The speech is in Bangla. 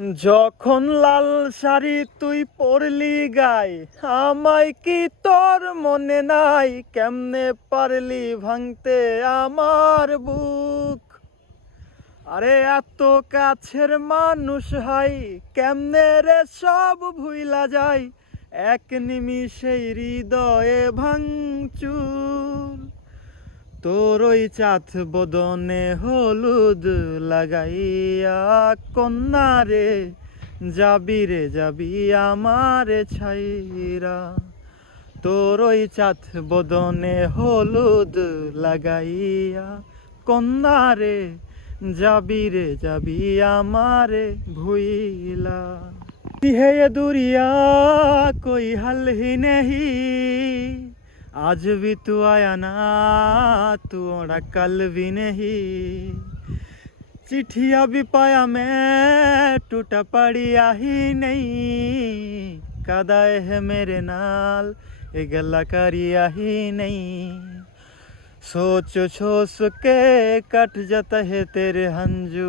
যখন লাল শাড়ি তুই পরলি গায়, আমায় কি তোর মনে নাই? কেমনে পারলি ভাঙতে আমার বুক? আরে এত কাছের মানুষ হাই, কেমনে রে সব ভুইলা যায়? এক নিমিষেই হৃদয়ে ভাঙচুর। তোর ওই চাঁদ বদনে হলুদ লাগাইয়া কন্যা রে, যাবি রে যাবি আমারে ছাইরা। তোর ওই চাঁদ বদনে হলুদ লাগাইয়া কন্যা রে, যাবি রে যাবি আমারে ভুইলা। হে দুরিয়া कोई हल ही नहीं, आज भी तू आया ना, तू ओड़ा कल भी नहीं। चिट्ठिया भी पाया मैं, टूटा पड़िया ही नहीं। कदाए है मेरे नाल, ये गल्ला करिया ही नहीं। सोच सोच के कट जाता है तेरे हंजू।